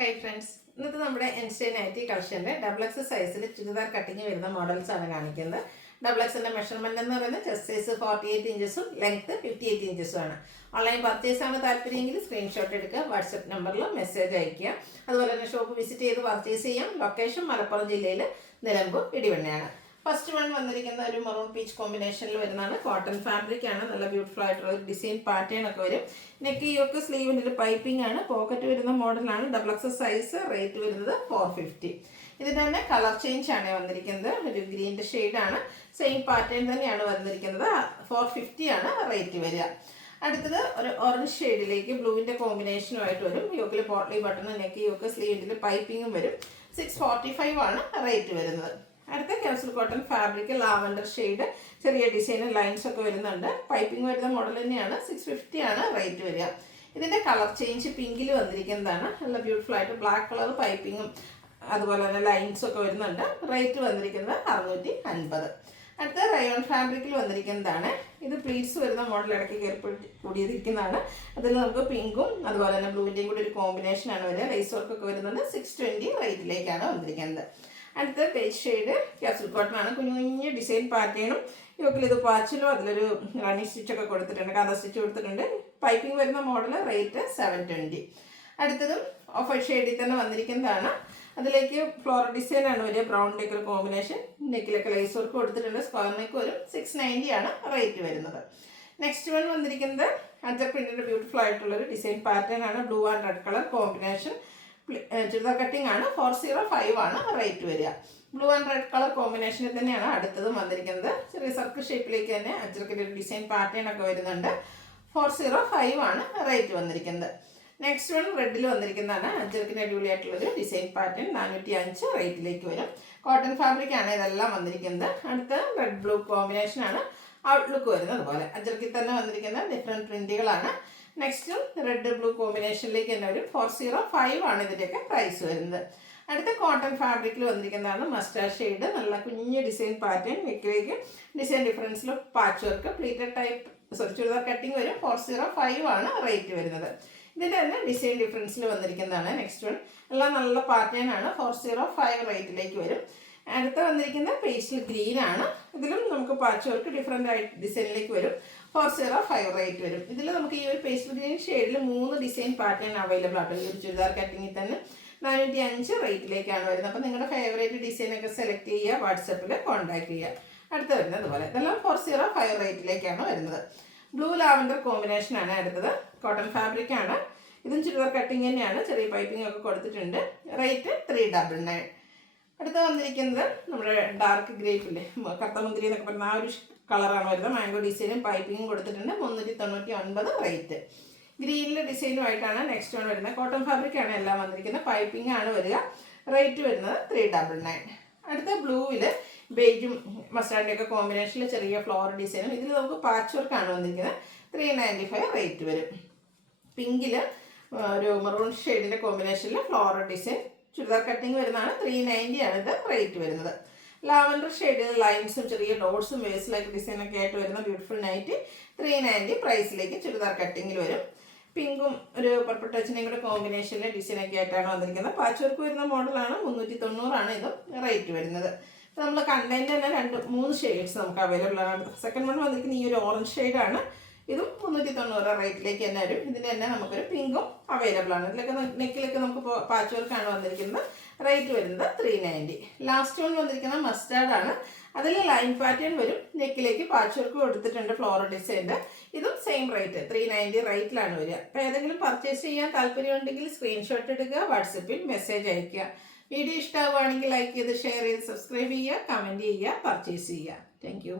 Hi friends, ഇന്നത്തെ നമ്മുടെ എൻസ്റ്റൈൻ nightie കളക്ഷൻ്റെ double X സൈസിൽ ചുരിദാർ കട്ടിങ് വരുന്ന മോഡൽസ് ആണ് കാണിക്കുന്നത്. ഡബിൾ എക്സിൻ്റെ മെഷർമെൻറ്റ് എന്ന് പറയുന്നത് ചെസ്റ്റ് സൈസ് 48 ഇഞ്ചസും ലെങ്ത്ത് 58 ഇഞ്ചസും ആണ്. ഓൺലൈൻ പർച്ചേസ് ആണ് താല്പര്യമെങ്കിൽ സ്ക്രീൻഷോട്ട് എടുക്കുക, വാട്സപ്പ് നമ്പറിൽ മെസ്സേജ് അയയ്ക്കുക. അതുപോലെ തന്നെ ഷോപ്പ് വിസിറ്റ് ചെയ്ത് പർച്ചേസ് ചെയ്യാം. ലൊക്കേഷൻ മലപ്പുറം ജില്ലയിൽ നിലമ്പൂർ ഇടിവണ്ണയാണ്. ഫസ്റ്റ് വൺ വന്നിരിക്കുന്ന ഒരു മെറൂൺ പീച്ച് കോമ്പിനേഷനിൽ വരുന്നതാണ്. കോട്ടൺ ഫാബ്രിക് ആണ്. നല്ല ബ്യൂട്ടിഫുൾ ആയിട്ടുള്ള ഒരു ഡിസൈൻ പാറ്റേൺ ഒക്കെ വരും. നെക്ക് യോക്ക് സ്ലീവിൻ്റെ പൈപ്പിംഗ് ആണ്. പോക്കറ്റ് വരുന്ന മോഡലാണ്. Double X size. റേറ്റ് വരുന്നത് 450. ഇതിൻ്റെ തന്നെ കളർ ചേഞ്ച് ആണ് വന്നിരിക്കുന്നത്. ഒരു ഗ്രീൻ്റെ ഷെയ്ഡാണ്. സെയിം പാറ്റേൺ തന്നെയാണ് വന്നിരിക്കുന്നത്. 450 ആണ് റേറ്റ് വരിക. അടുത്തത് ഒരു ഓറഞ്ച് ഷെയ്ഡിലേക്ക് ബ്ലൂവിൻ്റെ കോമ്പിനേഷനുമായിട്ട് വരും. യോക്കിൽ പോട്ട്ലി ബട്ടൺ, നെക്ക് യോക്ക് സ്ലീവിൻ്റെ പൈപ്പിങ്ങും വരും. 645 ആണ് റേറ്റ് വരുന്നത്. അടുത്ത capsule cotton fabric, lavender shade, ചെറിയ ഡിസൈൻ ലൈൻസ് ഒക്കെ വരുന്നുണ്ട്. പൈപ്പിംഗ് വരുന്ന മോഡൽ തന്നെയാണ്. 650 ആണ് റേറ്റ് വരിക. ഇതിൻ്റെ കളർ ചേഞ്ച് പിങ്കിൽ വന്നിരിക്കുന്നതാണ്. നല്ല ബ്യൂട്ടിഫുൾ ആയിട്ട് ബ്ലാക്ക് കളർ പൈപ്പിങ്ങും അതുപോലെ തന്നെ ലൈൻസ് ഒക്കെ വരുന്നുണ്ട്. റേറ്റ് വന്നിരിക്കുന്നത് 650. അടുത്ത റയോൺ ഫാബ്രിക്കിൽ വന്നിരിക്കുന്നതാണ്. ഇത് പ്ലീറ്റ്സ് വരുന്ന മോഡൽ ഇടയ്ക്ക് കയറി കൂടിയിരിക്കുന്നതാണ്. അതിൽ നമുക്ക് പിങ്കും അതുപോലെ തന്നെ ബ്ലൂവിൻ്റെയും കൂടി ഒരു കോമ്പിനേഷനാണ് വരിക. ലൈസ് വർക്ക് ഒക്കെ വരുന്നുണ്ട്. 620 റേറ്റിലേക്കാണ് വന്നിരിക്കുന്നത്. അടുത്ത പേജ് ഷെയ്ഡ് ക്യാപ്സൂൾ കോട്ടൺ ആണ്. കുഞ്ഞു കുഞ്ഞു ഡിസൈൻ പാറ്റേണും യോക്കിൽ ഇത് പാച്ചിലോ അതിലൊരു റണ്ണി സ്റ്റിച്ചൊക്കെ കൊടുത്തിട്ടുണ്ട്, കഥ സ്റ്റിച്ച് കൊടുത്തിട്ടുണ്ട്. പൈപ്പിംഗ് വരുന്ന മോഡൽ. റേറ്റ് 720. അടുത്തതും ഓഫ് വൈറ്റ് ഷെയ്ഡിൽ തന്നെ വന്നിരിക്കുന്നതാണ്. അതിലേക്ക് ഫ്ലോറൽ ഡിസൈൻ ആണ് വരിക. ബ്രൗണിൻ്റെ ഒരു കോമ്പിനേഷൻ. നെക്കിലൊക്കെ ലൈസ് വർക്ക് കൊടുത്തിട്ടുണ്ട്. സ്ക്വയർ നെക്ക് വരും. 690 ആണ് റേറ്റ് വരുന്നത്. നെക്സ്റ്റ് വൺ വന്നിരിക്കുന്നത് അജർ പ്രിന്റിൻ്റെ ബ്യൂട്ടിഫുൾ ആയിട്ടുള്ളൊരു ഡിസൈൻ പാറ്റേൺ ആണ്. Blue and red colour combination. Churidar cutting ആണ്. 405 ആണ് റേറ്റ് വരിക. ബ്ലൂ ആൻഡ് റെഡ് കളർ കോമ്പിനേഷനിൽ തന്നെയാണ് അടുത്തതും വന്നിരിക്കുന്നത്. ചെറിയ സർക്കിൾ ഷേപ്പിലേക്ക് തന്നെ അജർക്കിൻ്റെ ഒരു ഡിസൈൻ പാറ്റേൺ ഒക്കെ വരുന്നുണ്ട്. 405 ആണ് റേറ്റ് വന്നിരിക്കുന്നത്. നെക്സ്റ്റ് വൺ റെഡിൽ വന്നിരിക്കുന്നതാണ്. അജർക്കിൻ്റെ അടിപൊളിയായിട്ടുള്ളൊരു ഡിസൈൻ പാറ്റേൺ. 405 റേറ്റിലേക്ക് വരും. കോട്ടൺ ഫാബ്രിക് ആണ് ഇതെല്ലാം വന്നിരിക്കുന്നത്. അടുത്ത റെഡ് ബ്ലൂ കോമ്പിനേഷൻ ആണ് ഔട്ട്ലുക്ക് വരുന്നത്. അതുപോലെ അജർക്കിൽ തന്നെ വന്നിരിക്കുന്ന ഡിഫറെൻറ്റ് പ്രിന്റുകളാണ്. നെക്സ്റ്റ് റെഡ് ബ്ലൂ കോമ്പിനേഷനിലേക്ക് തന്നെ വരും. 405 ആണ് ഇതിൻ്റെയൊക്കെ പ്രൈസ് വരുന്നത്. അടുത്ത കോട്ടൺ ഫാബ്രിക്കിൽ വന്നിരിക്കുന്നതാണ്. Mustard shade. നല്ല കുഞ്ഞ് ഡിസൈൻ പാറ്റേൺ. നെക്കിലേക്ക് ഡിസൈൻ ഡിഫറൻസിൽ patch work pleated type churidar cutting വരും. 405 ആണ് റേറ്റ് വരുന്നത്. ഇതിൻ്റെ തന്നെ ഡിസൈൻ ഡിഫറൻസിൽ വന്നിരിക്കുന്നതാണ്. നെക്സ്റ്റ് വൺ എല്ലാം നല്ല പാറ്റേൺ ആണ്. 405 റേറ്റിലേക്ക് വരും. അടുത്ത വന്നിരിക്കുന്ന പേസ്റ്റൽ ഗ്രീൻ ആണ്. ഇതിലും നമുക്ക് പാച്ച് വർക്ക് ഡിഫറെൻ്റ് ആയിട്ട് ഡിസൈനിലേക്ക് വരും. 405 റേറ്റ് വരും. ഇതിൽ നമുക്ക് ഈ ഒരു പേസ്റ്റൽ ഗ്രീൻ ഷെയ്ഡിൽ 3 ഡിസൈൻ പാറ്റേൺ അവൈലബിൾ ആണ്. ഈ ഒരു ചുരിദാർ കട്ടിങ്ങിൽ തന്നെ 405 റേറ്റിലേക്കാണ് വരുന്നത്. അപ്പോൾ നിങ്ങളുടെ ഫേവറേറ്റ് ഡിസൈനൊക്കെ സെലക്ട് ചെയ്യുക, വാട്സപ്പിൽ കോൺടാക്ട് ചെയ്യുക. അടുത്ത് വരുന്നത് അതുപോലെ ഇതെല്ലാം 405 റേറ്റിലേക്കാണ് വരുന്നത്. ബ്ലൂ ലാവൻഡർ കോമ്പിനേഷനാണ് അടുത്തത്. കോട്ടൺ ഫാബ്രിക് ആണ്. ഇതും ചുരിദാർ കട്ടിങ് തന്നെയാണ്. ചെറിയ പൈപ്പിംഗ് ഒക്കെ കൊടുത്തിട്ടുണ്ട്. റേറ്റ് 399. അടുത്ത വന്നിരിക്കുന്നത് നമ്മുടെ ഡാർക്ക് ഗ്രേപ്പില്ലേ, കത്തമുന്തിരി എന്നൊക്കെ പറഞ്ഞ ആ ഒരു കളറാണ് വരുന്നത്. മാംഗോ ഡിസൈനും പൈപ്പിങ്ങും കൊടുത്തിട്ടുണ്ട്. 399 റേറ്റ്. ഗ്രീനിലെ ഡിസൈനുമായിട്ടാണ് നെക്സ്റ്റ് വൺ വരുന്നത്. കോട്ടൺ ഫാബ്രിക് ആണ് എല്ലാം വന്നിരിക്കുന്നത്. പൈപ്പിംഗ് ആണ് വരിക. റേറ്റ് വരുന്നത് 399. അടുത്ത ബ്ലൂവിൽ ബേജും മസ്റ്റാർഡിൻ്റെ ഒക്കെ കോമ്പിനേഷനിൽ ചെറിയ ഫ്ലോർ ഡിസൈനും. ഇതിൽ നമുക്ക് പാച്ച് വർക്കാണ് വന്നിരിക്കുന്നത്. 395 റേറ്റ് വരും. പിങ്കിൽ ഒരു മെറൂൺ ഷെയ്ഡിൻ്റെ കോമ്പിനേഷനിൽ ഫ്ലോറൽ ഡിസൈൻ ചുരിദാർ കട്ടിങ് വരുന്നതാണ്. 390 ആണ് ഇത് റേറ്റ് വരുന്നത്. ലാവൻഡർ ഷെയ്ഡിൽ ലൈൻസും ചെറിയ ഡോട്ട്സും വേസ്റ്റിലേക്ക് ഡിസൈനൊക്കെ ആയിട്ട് വരുന്ന ബ്യൂട്ടിഫുൾ നൈറ്റ് 390 പ്രൈസിലേക്ക് ചുരിദാർ കട്ടിങ്ങിൽ വരും. പിങ്കും ഒരു പർപ്പിൾ ടച്ചിനെയും കൂടെ കോമ്പിനേഷനിൽ ഡിസൈനൊക്കെ ആയിട്ടാണ് വന്നിരിക്കുന്നത്. പാച്ച് വർക്ക് വരുന്ന മോഡലാണ്. 390 ആണ് ഇതും റേറ്റ് വരുന്നത്. അപ്പോൾ നമ്മൾ കണ്ടതിൻ്റെ തന്നെ 2-3 ഷെയ്ഡ്സ് നമുക്ക് അവൈലബിൾ ആണ്. സെക്കൻഡ് വൺ വന്നിരിക്കുന്ന ഈ ഒരു ഓറഞ്ച് ഷെയ്ഡാണ്. ഇതും 390 റേറ്റിലേക്ക് തന്നെ വരും. ഇതിൻ്റെ തന്നെ നമുക്കൊരു പിങ്കും അവൈലബിൾ ആണ്. ഇതിലൊക്കെ നെക്കിലൊക്കെ നമുക്ക് പാച്ച് വർക്കാണ് വന്നിരിക്കുന്നത്. റേറ്റ് വരുന്നത് 390. ലാസ്റ്റ് വൺ വന്നിരിക്കുന്നത് മസ്റ്റാർഡ് ആണ്. അതിൽ ലൈൻ പാറ്റേൺ വരും. നെക്കിലേക്ക് പാച്ച് വർക്ക് കൊടുത്തിട്ടുണ്ട് ഫ്ലോറൽ ഡിസൈൻ്റെ. ഇതും സെയിം റേറ്റ് 390 റേറ്റിലാണ് വരിക. അപ്പോൾ ഏതെങ്കിലും പർച്ചേസ് ചെയ്യാൻ താല്പര്യമുണ്ടെങ്കിൽ സ്ക്രീൻഷോട്ട് എടുക്കുക, വാട്സപ്പിൽ മെസ്സേജ് അയയ്ക്കുക. വീഡിയോ ഇഷ്ടമാവുകയാണെങ്കിൽ ലൈക്ക് ചെയ്ത് ഷെയർ ചെയ്ത് സബ്സ്ക്രൈബ് ചെയ്യുക, കമൻറ്റ് ചെയ്യുക, പർച്ചേസ് ചെയ്യുക. താങ്ക്